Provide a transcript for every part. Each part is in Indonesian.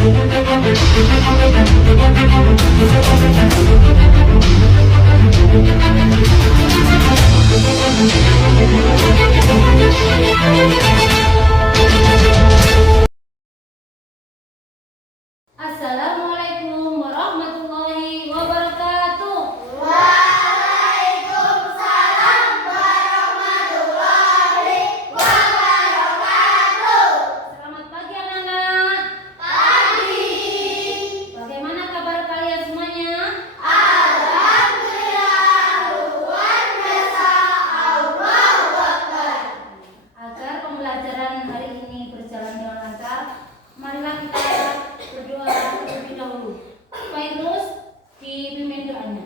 Assalamualaikum warahmatullahi wabarakatuh. Waalaikumsalam warahmatullahi wabarakatuh. Selamat pagi anak-anak. Pagi. Bagaimana kabar kalian semuanya? Alhamdulillah, luar biasa. Allahu Akbar. Agar pembelajaran hari ini berjalan dengan lancar, marilah kita berdoa terlebih dahulu. Fairuz dipimpin doanya.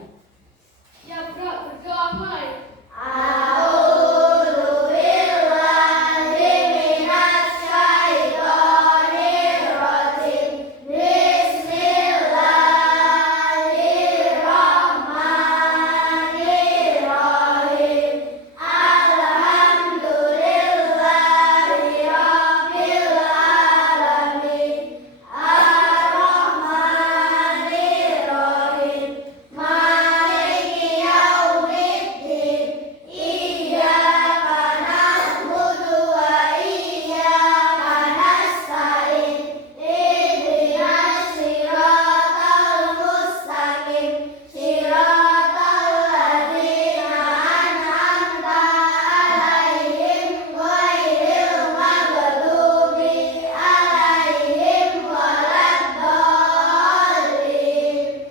Ya, Bro, berdoa mulai. A'udzu billahi minasyaitonir rajim. Bismillahirrahmanirrahim. Alhamdulillahi rabbil alamin. Ar-Rahmanir-Rahim. Maliki yaumiddin. Iyyaka na'budu wa iyyaka nasta'in. Ihdinas siratal mustaqim. Siratal ladzina an'amta 'alaihim ghairil maghdubi 'alaihim waladdallin.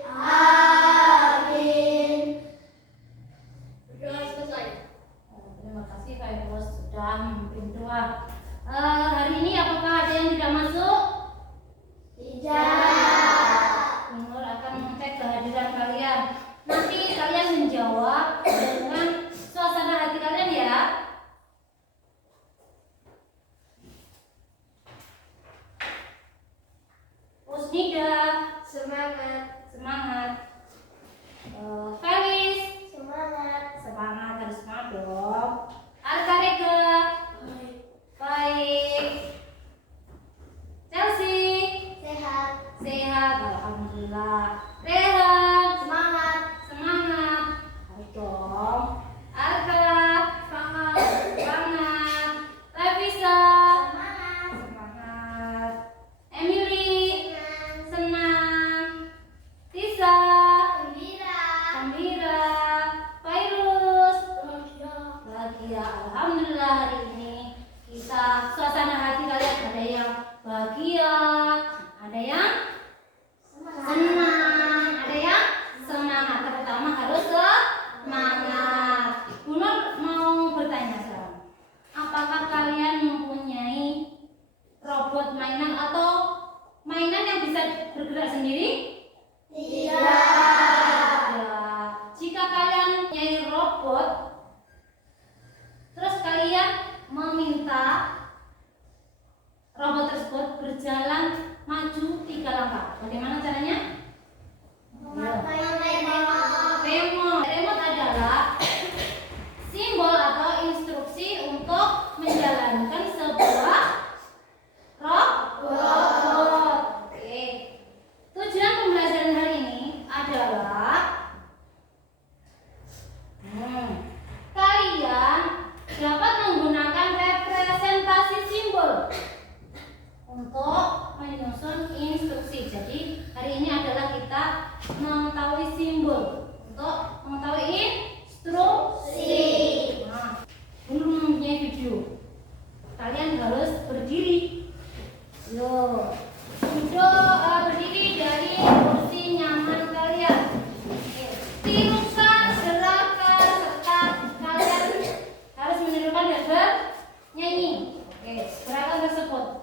Amin. Berdoa selesai. Terima kasih Fairuz sudah memimpin doa. Hari ini apakah ada yang tidak masuk? Tidak. Nur akan mengecek kehadiran kalian. Nanti kalian menjawab dengan suasana hati kalian ya. Usnida, Semangat. semangat. Felis, Semangat. semangat, harus semangat dong. Arkarega, baik. Chelsea, Sehat. sehat, alhamdulillah. Rehan, Semangat. semangat. Ayo dong. Arka, Semangat. semangat. Levisa, Semangat. semangat. Emily, Senang. senang. Tisa, Gembira. gembira. Fairuz, Bahagia. bahagia. Alhamdulillah hari ini kita suasana hati kalian ada yang bahagia, ada yang senang, ada yang semangat. Terutama harus semangat. Bu Nur mau bertanya sekarang, apakah kalian mempunyai robot mainan atau mainan yang bisa bergerak sendiri? Tidak. Ya, jika kalian mempunyai robot, terus kalian meminta robot tersebut berjalan maju 3 langkah. Bagaimana caranya? Memakai remote. Remote. Remote adalah simbol atau instruksi untuk menjalankan sebuah robot. Oke. Tujuan pembelajaran hari ini adalah kalian dapat menggunakan representasi simbol untuk menyusun instruksi. Jadi hari ini adalah kita mengetahui simbol untuk mengetahui instruksi. Nah, belum mempunyai video. Kalian harus berdiri. Yo, berdiri dari kursi nyaman kalian. Oke. Tirukan gerakan serta kalian harus menirukan dan bernyanyi. Oke, gerakan tersebut.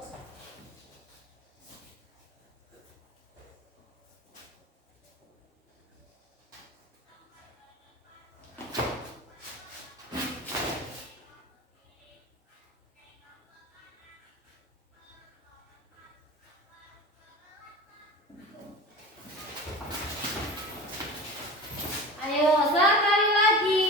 Ayo, sekali lagi.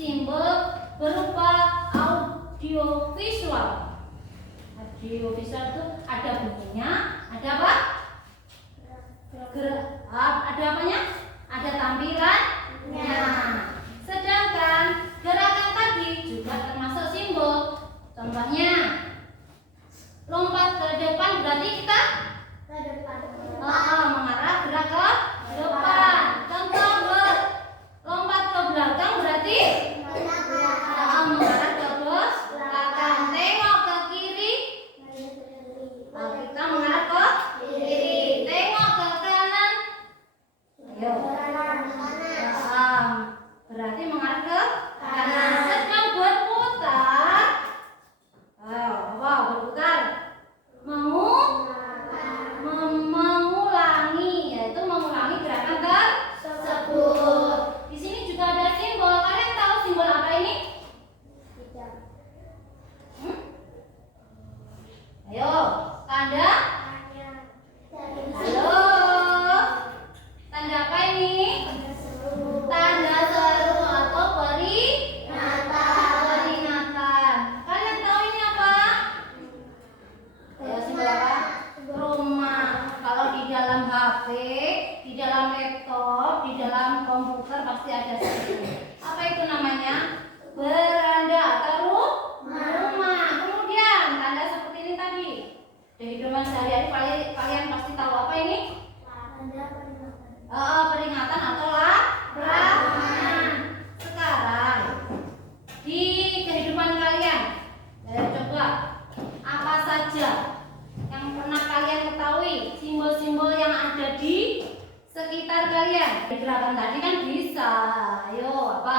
simbol berupa audiovisual. Audiovisual itu ada bunyinya, ada apa? Ada apanya? Ada tampilannya. Sedangkan gerakan tadi juga termasuk simbol. Contohnya, lompat ke depan berarti kita mengarah gerak ke depan. Contoh lompat ke belakang berarti mengarah ke belakang. Tengok ke kiri, kita mengarah ke kiri. Tengok ke kanan, ayo. Berarti mengarah ke kanan. Sedang berputar, berputar. Mengulangi, yaitu mengulangi gerakan tersebut. Di sini juga ada simbol. Kalian tahu simbol apa ini? Ayo, tanda. Halo. Tanda apa ini? Tanda seru atau peringatan. Kalian tahu ini apa? Ayo, simbol apa? Rumah. Kalau di dalam HP, di dalam laptop, di dalam komputer pasti ada seperti ini. Apa itu namanya? Beranda atau rumah. Kemudian tanda seperti ini tadi. Dari kehidupan sehari-hari kalian pasti tahu apa ini? Peringatan atau larangan. Sekarang di kehidupan kalian, coba apa saja yang pernah kalian ketahui, simbol-simbol yang ada di sekitar kalian. Di gerakan tadi kan bisa. Ayo, apa?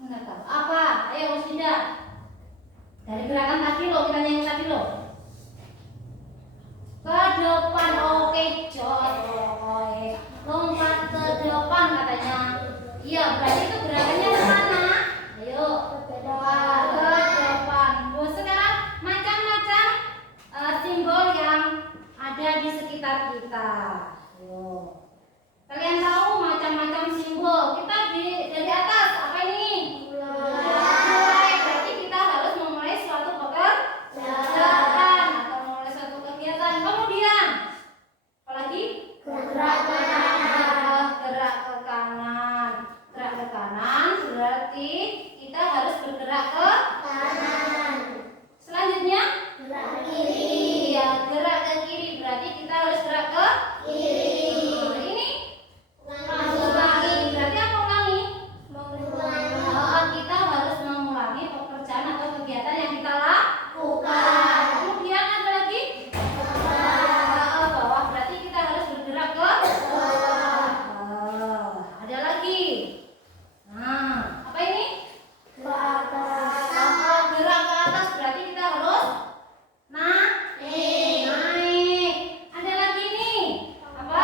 Enggak tahu. Apa? Ayo, Musida. Dari gerakan tadi lo, kita nyanyi tadi lo. Ke depan, oke, jod. Lompat ke depan katanya. Iya, berarti itu gerakannya ke mana? Ayo, ke depan. Sekarang macam-macam simbol yang ada di sekitar kita. Ayo. Kalian tahu macam-macam simbol. Kita dari atas apa ini? Mulai. Berarti kita harus memulai suatu pekerjaan atau memulai suatu kegiatan. Kemudian apalagi? Gerak ke kanan. Gerak ke kanan berarti kita harus bergerak ke kanan. Selanjutnya gerak ke kiri. Ya, gerak ke kiri berarti kita harus gerak ke kiri. Ini mengulangi. Berarti apa ulangi? Kita harus mengulangi pekerjaan atau kegiatan yang kita lakukan. Kemudian ada lagi bawah berarti kita harus bergerak ke bawah. Ada lagi. Nah, apa ini? Ke atas. Gerak ke atas berarti kita harus naik. Ada lagi nih. Apa?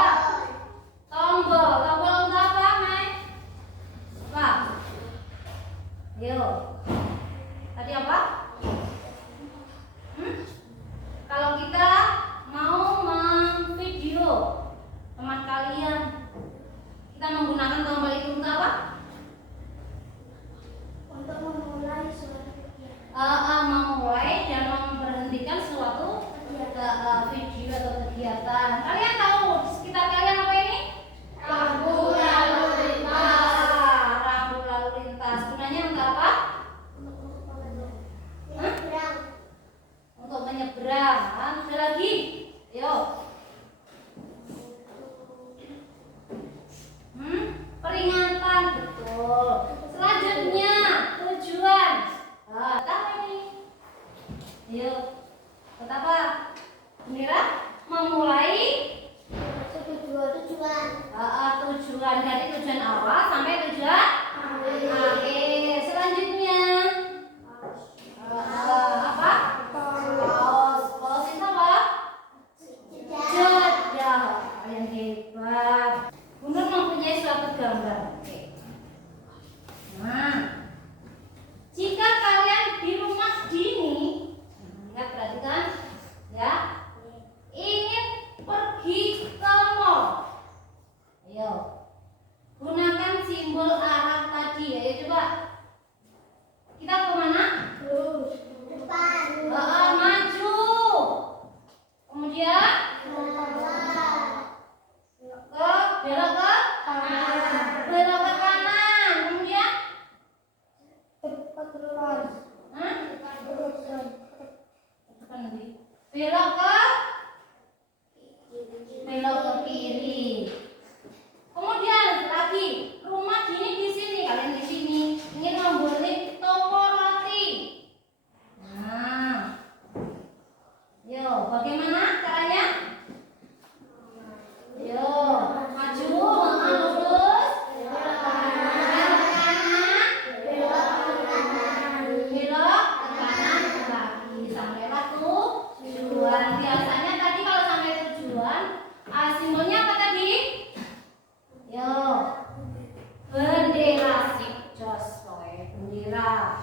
Tombol. Tombol untuk apa, Mai? Apa? Ayo. Tadi apa? Kalau kita mau memvideo teman kalian, kita menggunakan tombol itu untuk apa? Untuk memulai suatu kegiatan. Memulai dan memberhentikan suatu video atau kegiatan. Kalian tahu di sekitar kalian apa ini? Rambu lalu lintas. Rambu lalu lintas. Gunanya untuk apa? Untuk menyeberang. Ada lagi? Ayo. Peringatan, betul. Selanjutnya tujuan. Apa ini? Ayo. Apa? Mira memulai Tujuan. tujuan dari tujuan awal sampai tujuan akhir. Selanjutnya apa? Pos itu apa? Jeda. Yang hebat. Gunur mempunyai suatu gambar. Oke. Nah, jika kalian di rumah dini, ingat perhatikan ya, ingin pergi ke mall. Ayo. belok ke kiri. Kemudian lagi rumah gini di sini, kalian di sini ingin membeli toko roti. Nah, yo bagaimana caranya? Yo maju, lurus, belok kanan lagi sampailah tujuan. Biasanya tadi kalau sampai tujuan, simbolnya apa tadi? Yo, bendera sip jos, pokoknya bendera.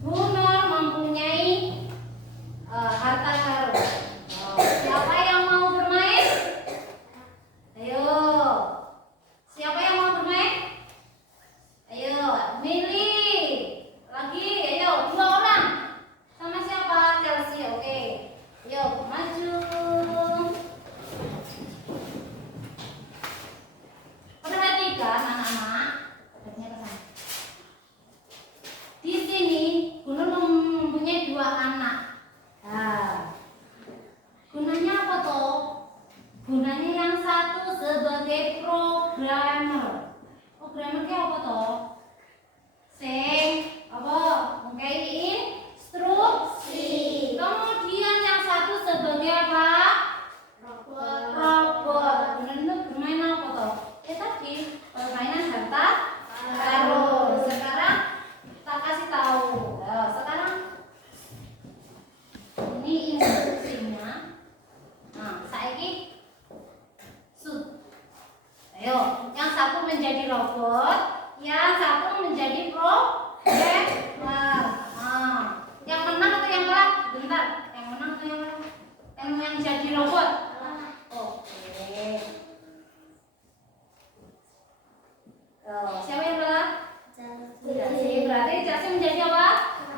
Bu Nur mempunyai harta karun. Siapa yang mau bermain? Ayo, siapa yang mau bermain? Ayo, milih lagi. Ayo, 2 orang. Sama siapa? Chelsea, oke. Yuk, maju. Perhatikan anak-anak. Di sini Gunur mempunyai 2 anak. Nah, gunanya apa toh? Gunanya yang satu sebagai programmer. Programmer itu apa toh? Apa? Mengkaji instruksi. Kemudian yang satu sebagai apa? Robot. Gunur bermain apa toh? Tadi permainan harta karun. Sekarang tak kasih tahu. Sekarang ini instruksinya. Nah, saiki shoot. Ayo, yang satu menjadi robot, yang satu menjadi programmer. Yang menang atau yang kalah? Bentar, yang menang atau yang kalah? Yang jadi robot. Oke. Siapa yang kalah? Jadi berarti Jasi menjadi apa?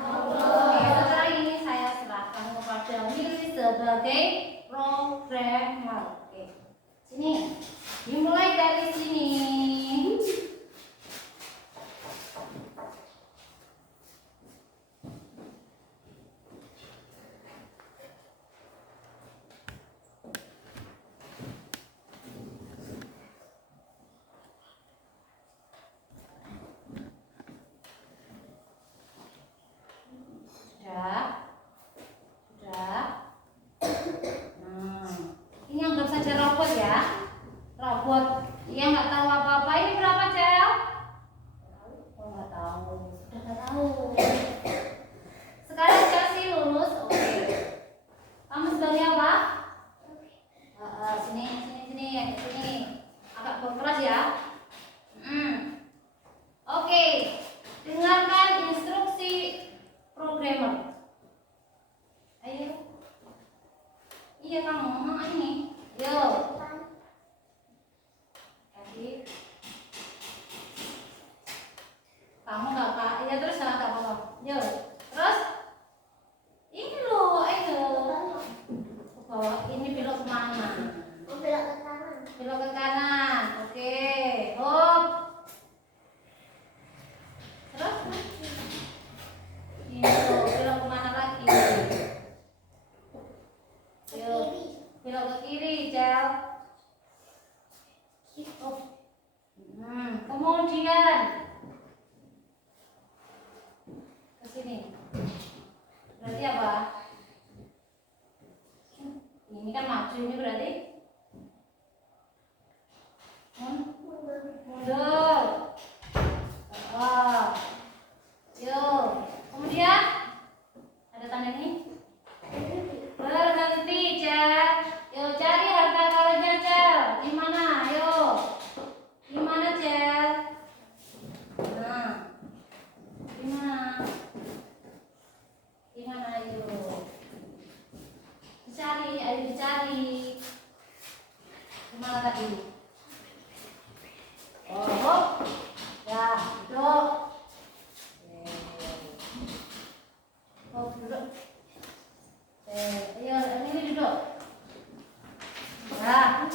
Oke, sekarang ini saya serahkan kepada Mili sebagai programmer. Oke, sini dimulai dari sini. Sudah. Ini anggap saja robot ya. Robot yang nggak tahu apa-apa. Ini berapa, Cel? Oh, nggak tahu. Sudah nggak tahu. Sekarang Chelsea lulus. Oke. Kamu sebagai apa? Sini. Agak berkeras ya. Oke. Dengarkan instruksi programmer. Ayo. Iya kamu, ini. Yo. Kasih. Kamu nggak kak? Iya terus nggak apa-apa. Yo. Terus. Ini loh, ayo. Bawa ini belok kemana? Belok ke kanan. Oke. Hop. Terus. Ini loh, belok kemana lagi? Yuk, belok ke kiri, Cel. Kemudian ke sini. Berarti apa? Ini kan maju, ini berarti mundur. Yuk. Kemudian ada tanda ini. Berhenti, Cel. Yuk cari harta karunnya, Cel. Di mana? Ayo. Di mana, Cel? Nah. Di mana? Di mana, ayo. Dicari, ayo dicari. Di mana tadi? Ya, duduk. Duduk. Ayo, ini duduk. Nah,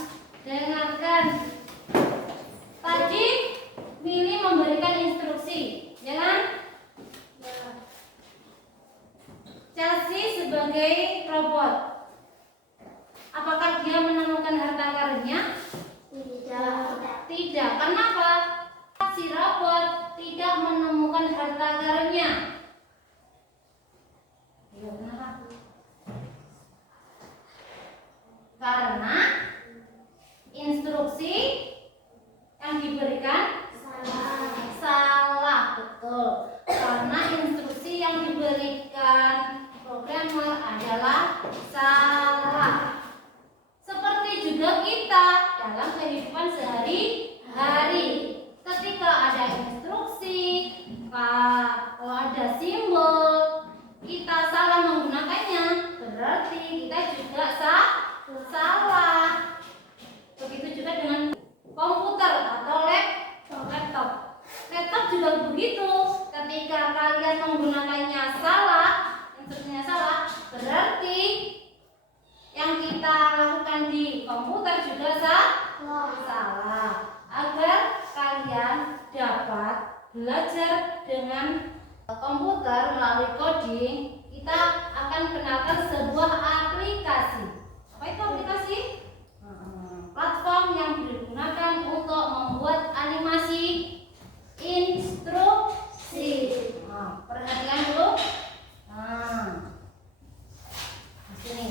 dengarkan. Tadi Mili memberikan instruksi, ya kan? Chelsea sebagai robot. Apakah dia menemukan harta karunnya? Tidak. Tidak. Kenapa? Si robot tidak menemukan harta karunnya. Iya, kenapa? Karena instruksi yang diberikan salah, betul. Karena instruksi yang diberikan programmer adalah salah. Seperti juga kita dalam kehidupan sehari-hari. Ketika ada instruksi, kalau ada simbol, kita salah menggunakannya, berarti kita juga salah. Begitu juga dengan komputer atau laptop. Laptop juga begitu. Ketika kalian menggunakannya salah, instruksinya salah, berarti yang kita lakukan di komputer juga salah. Agar kalian dapat belajar dengan komputer melalui coding, kita akan kenalkan sebuah aplikasi. Apa itu aplikasi? Platform yang digunakan untuk membuat animasi instruksi. Perhatikan dulu. Di sini.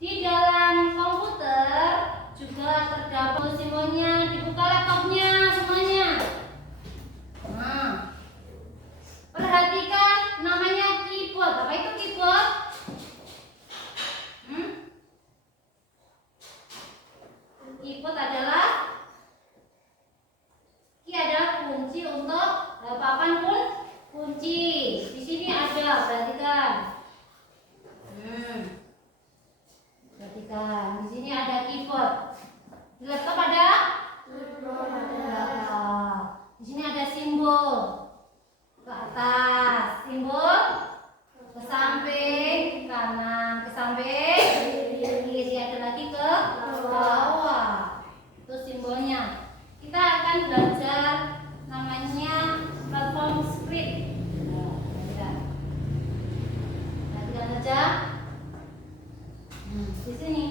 Di dalam komputer juga terdapat simbolnya. Dibuka laptopnya semuanya. Perhatikan namanya keyboard. Apa itu keyboard? Keyboard adalah kunci untuk apapun pun kunci. Di sini ada, perhatikan. Perhatikan, di sini ada keyboard. Di laptop ada? Di sini ada simbol ke atas, simbol ke samping kanan, ke samping kiri, ada lagi ke bawah. Itu simbolnya. Kita akan belajar namanya platform script. Perhatikan saja. Di sini.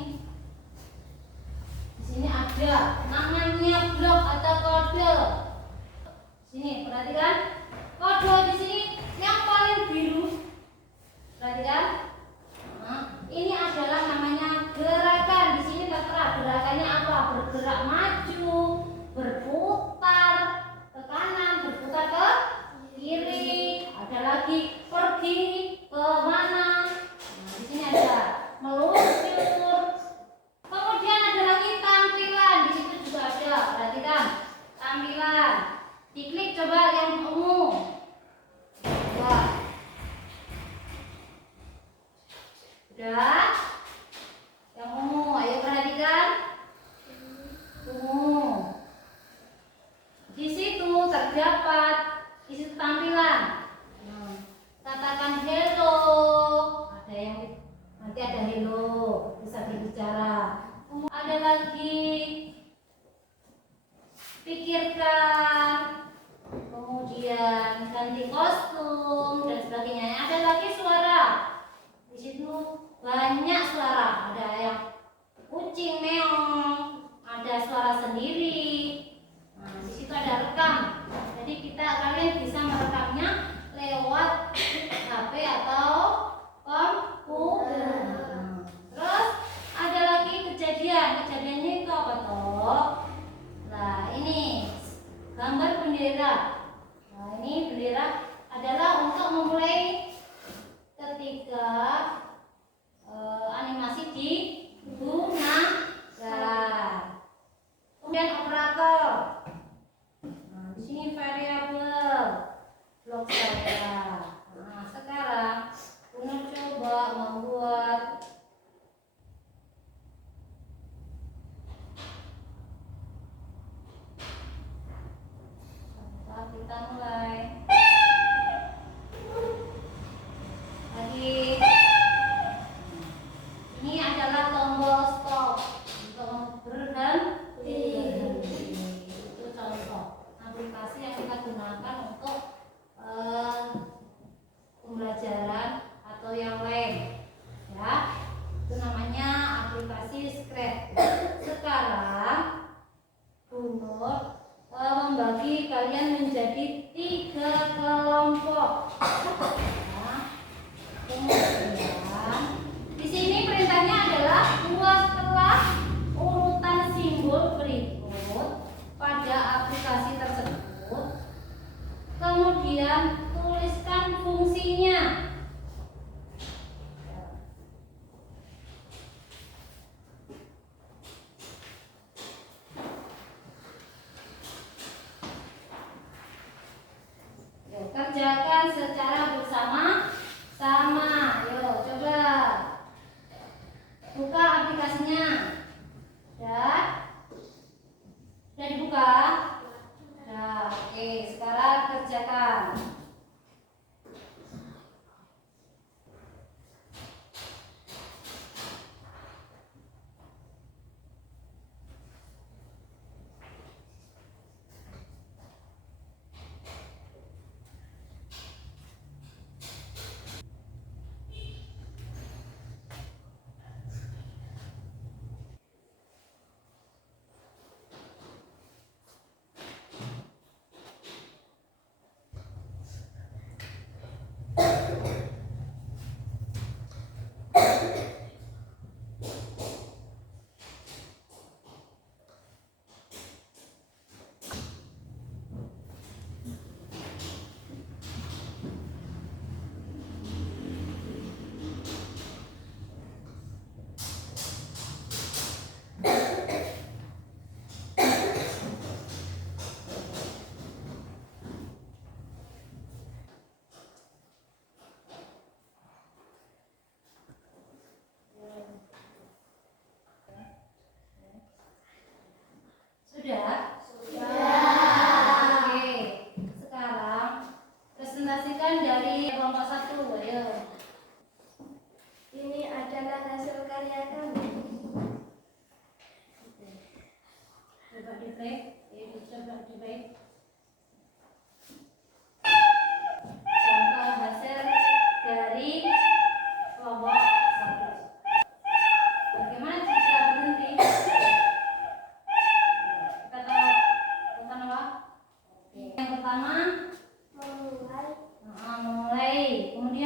Di sini ada namanya blok atau kode. Sini, perhatikan. Kode di sini yang paling biru. Perhatikan. Ini adalah namanya gerakan. Di sini tertera gerakannya apa? Bergerak maju, berputar ke kanan, berputar ke kiri. Ada lagi pergi ke mana? Di sini ada meluncur. Kemudian ada lagi tampilan. Di situ juga ada. Perhatikan tampilan. Diklik coba yang umum. Udah. Yang umum. Ayo perhatikan. Umum. Di situ terdapat isi tampilan. Katakan hello. Ada yang nanti ada hello, bisa berbicara. Ada lagi pikirkan, kemudian ganti kostum dan sebagainya. Ada lagi suara. Di situ banyak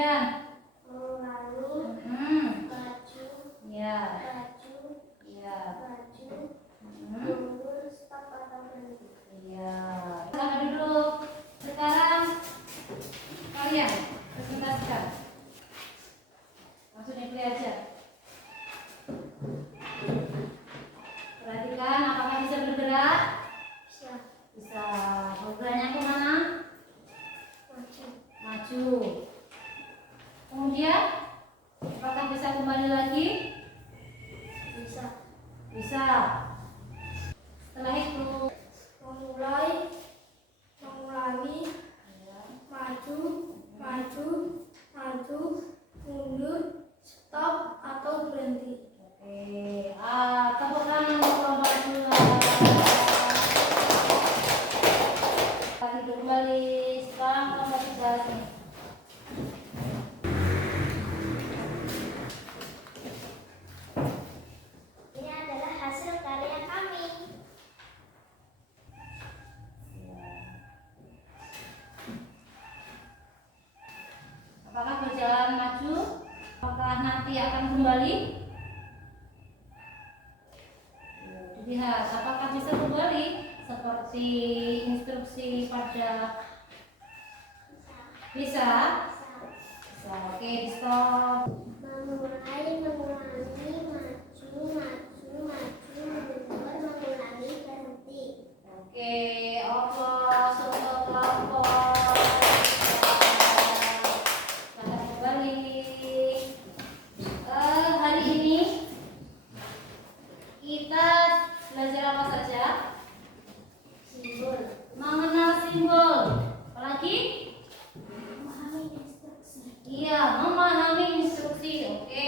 kemudian mengulangi, baju, ya, baju, ya, baju, mundur, stop atau berhenti. ya. Sama duduk. Sekarang kalian presentasikan. Maksudnya pilih aja. Perhatikan apakah bisa bergerak? Bisa, Bisa. Bergeraknya kemana? maju, Maju. Kemudian apakah bisa kembali lagi? bisa, Bisa. Setelah itu memulai, mengulangi, maju, maju, maju, mundur, stop atau berhenti. oke, tepuk tangan untuk kelompok dua. Hidup kembali. Sekarang kelompok tiga sini. Ini adalah hasil karya kami. Apakah berjalan maju? Apakah nanti akan kembali? Dilihat apakah bisa kembali seperti instruksi pada bisa? Bisa. Oke, di stop. Memulai, mengulangi, maju, maju, maju, mundur, mengulangi, berhenti. Oke, oplos untuk kelompok. Selamat kembali. Hari ini kita belajar apa saja? Simbol. Mengenal simbol. Apalagi? Memahami instruksi. Iya, memahami instruksi. Oke.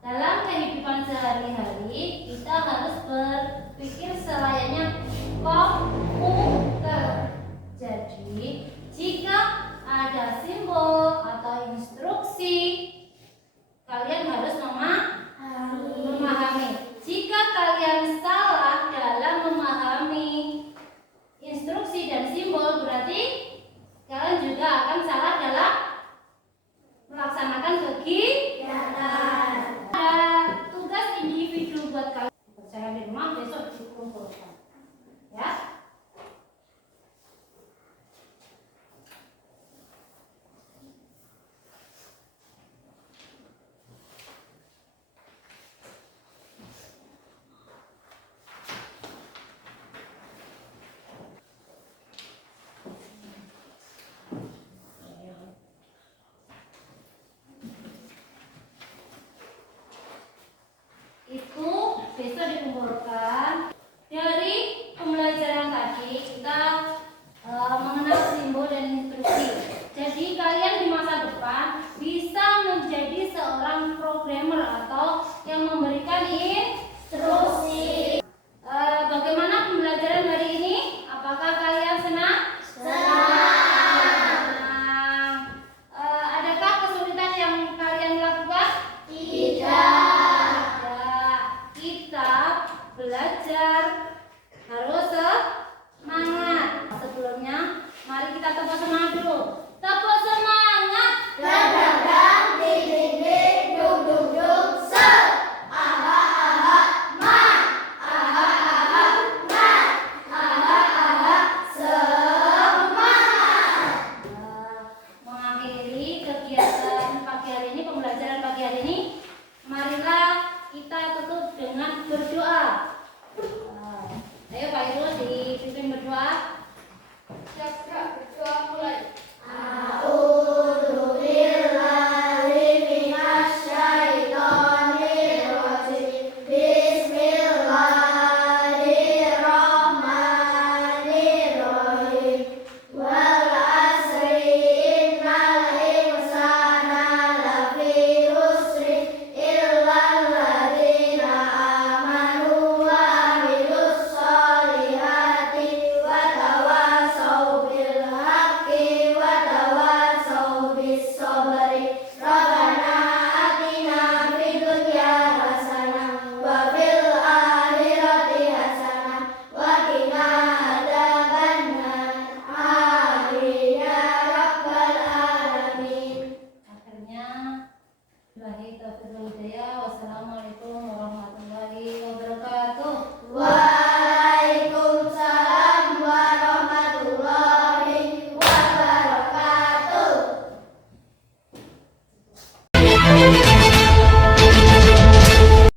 Dalam kehidupan sehari-hari, kita harus berpikir selayaknya komputer. Jadi, jika ada simbol atau instruksi, kalian harus memahami. Jika kalian salah dalam memahami instruksi dan simbol, berarti kalian juga akan salah dalam melaksanakan kegiatan. Ada tugas individu buat kalian. Saya di rumah besok dikumpulkan. Ya. Itu besok dikumpulkan. Dari pembelajaran tadi kita mengenal simbol dan instruksi. Jadi kalian di masa depan bisa menjadi seorang programmer atau yang memberikan instruksi. Bagaimana pembelajaran hari ini? Apakah kalian senang? Senang. Adakah kesulitan yang kalian lakukan? Tidak. Kita belajar taufiq wal hidayah. Wassalamualaikum warahmatullahi wabarakatuh.